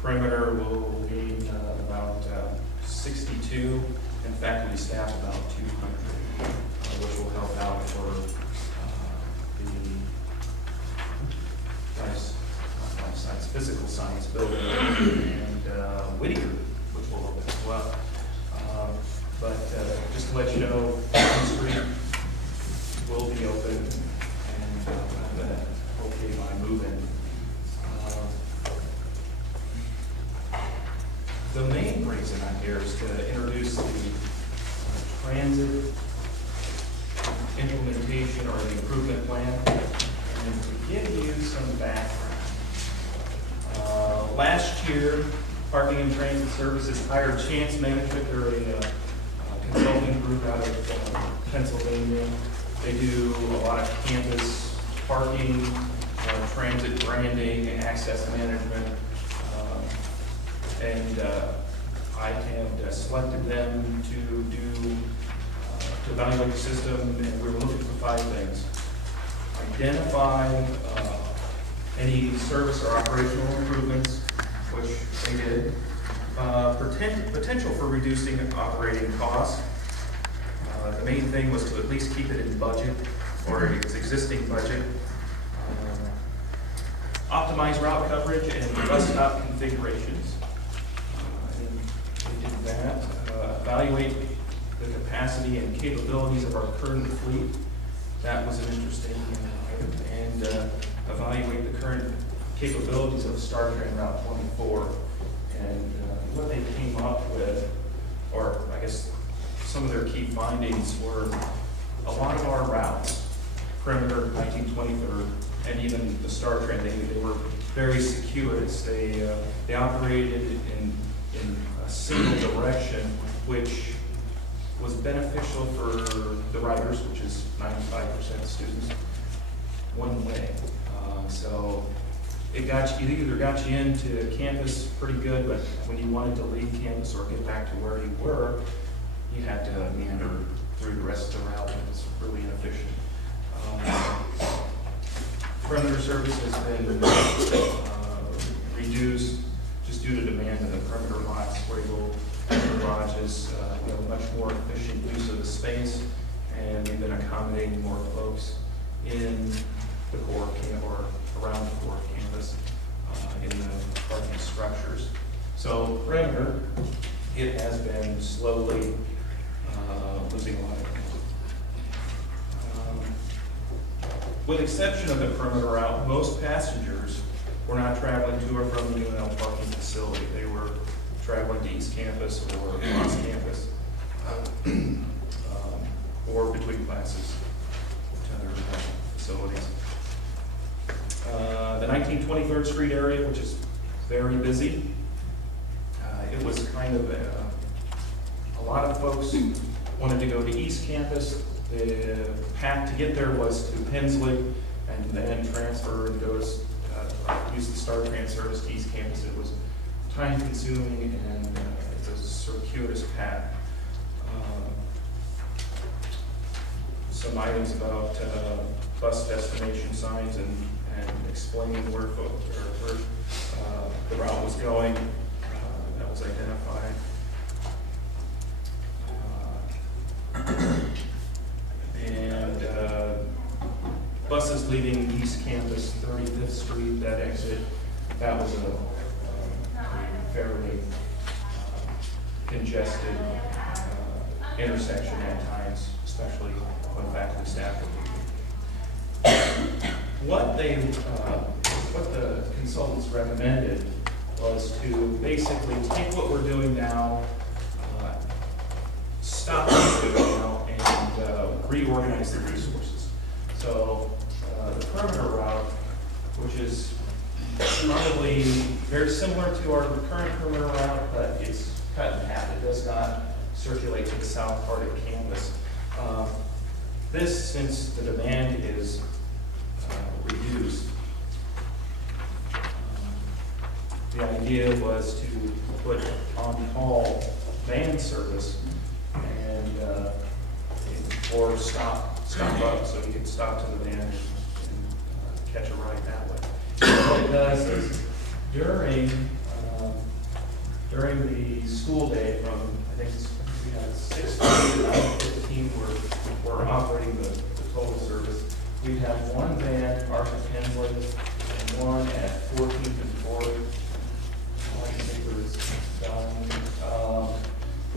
perimeter will be about 62, and faculty staff about 200, which will help out for the life science, physical science building, and Whittier, which will open as well. But just to let you know, Main Street will be open, and have that okay by move-in. The main reason I'm here is to introduce the transit implementation or the improvement plan, and to give you some background. Last year, Parking and Transit Services hired Chance Management. They're a consulting group out of Pennsylvania. They do a lot of campus parking, transit branding, access management. And I had selected them to evaluate the system, and we were looking for 5 things. Identify any service or operational improvements, which they did. Potential for reducing operating costs. The main thing was to at least keep it in budget, or its existing budget. Optimize route coverage and bus stop configurations. They did that. Evaluate the capacity and capabilities of our current fleet. That was an interesting item. And evaluate the current capabilities of StarTrain Route 24. And what they came up with, or I guess some of their key findings were a lot of our routes, perimeter, 1923rd, and even the StarTrain, they were very circuitous. They operated in a single direction, which was beneficial for the riders, which is 95% students, one way. So it either got you into campus pretty good, but when you wanted to leave campus or get back to where you were, you had to meander through the rest of the route, and it was really inefficient. Perimeter service has been reduced just due to demand in the perimeter lots, where you go garages. We have a much more efficient use of the space, and we've been accommodating more folks in the core camp or around the core campus in the parking structures. So perimeter, it has been slowly losing a lot of with exception of the perimeter route, most passengers were not traveling to or from the UNL parking facility. They were traveling to East Campus or across campus, or between classes to other facilities. The 1923rd Street area, which is very busy, it was kind of a lot of folks wanted to go to East Campus. The path to get there was to Hensley, and then transfer and go to use the StarTran service to East Campus. It was time consuming, and it's a circuitous path. Some items about bus destination signs and explaining where the route was going. That was identified. And buses leaving East Campus, 35th Street, that exit, that was a fairly congested intersection at times, especially when faculty staff were leaving. What the consultants recommended was to basically take what we're doing now, stop what we're doing now, and reorganize the resources. So the perimeter route, which is probably very similar to our current perimeter route, but it's cut in half. It does not circulate to the south part of campus. This, since the demand is reduced, the idea was to put on-call van service and or stop up, so you can stop to the van and catch a ride that way. So what it does is during during the school day from, I think we had 6:30 to 9:15, we're operating the total service. We have one van, Arthur Hensley, and one at 14th and 4th.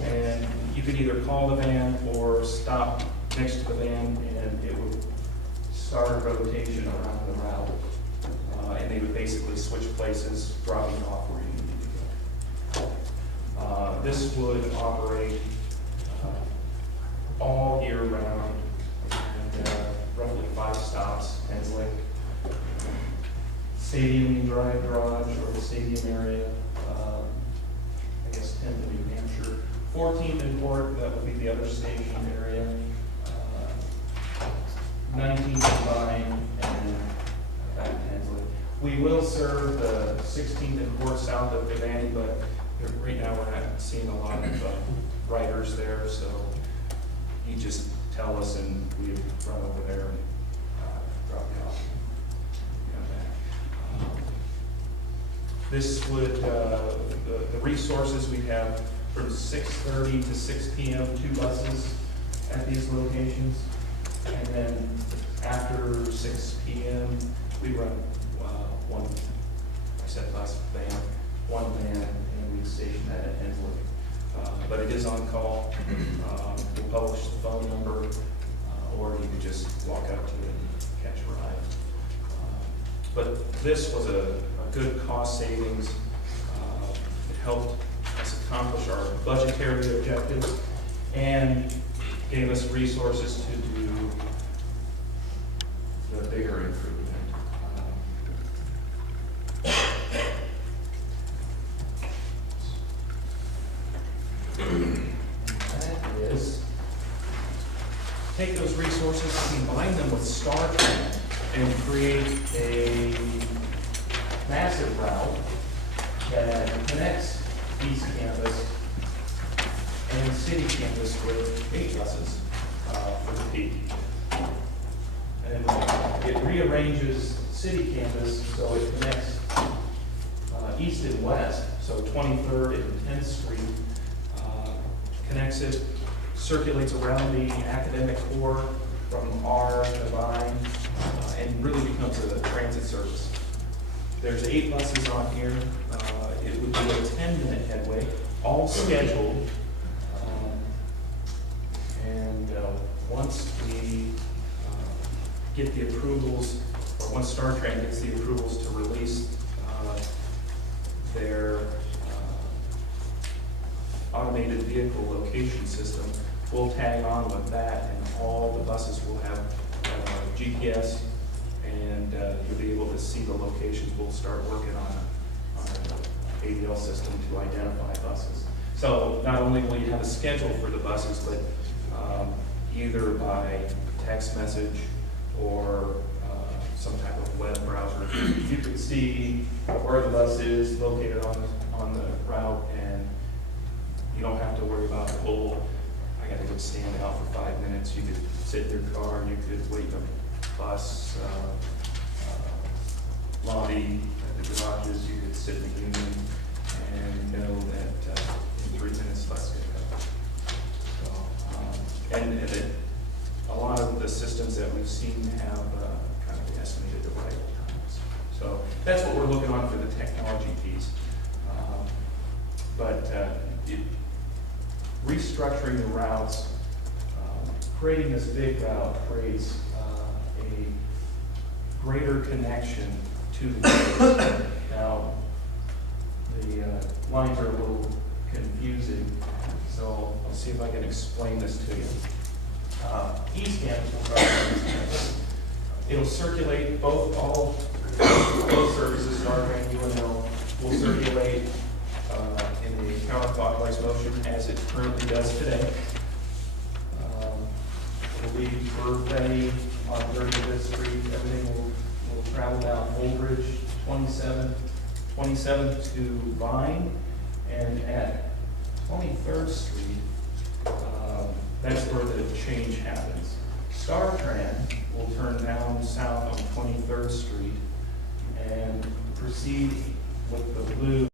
And you could either call the van or stop next to the van, and it would start a rotation around the route. And they would basically switch places, dropping off where you needed to go. This would operate all year round, and roughly 5 stops, Hensley, Stadium Drive Garage, or the stadium area, I guess 10th and New Hampshire, 14th and Port, that would be the other station area, 19th and Vine, and back to Hensley. We will serve the 16th and Port south of Devaney, but right now we're not seeing a lot of riders there, so you just tell us and we run over there and drop you off. This would, the resources we have from 6:30 to 6 p.m., 2 buses at these locations. And then after 6 p.m., we run one, I said bus van, one van, and we station that at Hensley. But it is on call. We'll publish the phone number, or you could just walk up to it and catch a ride. But this was a good cost savings. It helped us accomplish our budgetary objectives and gave us resources to do the bigger improvement. That is, take those resources, combine them with StarTran, and create a massive route that connects East Campus and City Campus with 8 buses for the peak. And it rearranges City Campus so it connects east and west, so 23rd and 10th Street, connects it, circulates around the academic core from R to Vine, and really becomes a transit service. There's 8 buses on here. It would be a 10-minute headway, all scheduled. And once we get the approvals, or once StarTran gets the approvals to release their automated vehicle location system, we'll tag on with that, and all the buses will have GPS, and you'll be able to see the locations. We'll start working on an ADL system to identify buses. So not only will you have a schedule for the buses, but either by text message or some type of web browser, you can see where the bus is located on the route, and you don't have to worry about the whole, I gotta go stand out for 5 minutes. You could sit in your car, you could wait in the bus lobby at the garages, you could sit in the union and know that in 3 minutes bus is gonna go. So, and a lot of the systems that we've seen have kind of estimated arrival times. So that's what we're looking on for the technology piece. Restructuring the routes, creating this big route creates a greater connection to the campus. Now, the lines are a little confusing, so I'll see if I can explain this to you. East Campus will start with East Campus. It'll circulate both services, StarTran, UNL, will circulate in the counterclockwise motion as it currently does today. It'll leave Birthday on 35th Street. Everything will travel down Holdridge, 27th to Vine, and at 23rd Street, that's where the change happens. StarTran will turn down south on 23rd Street and proceed with the blue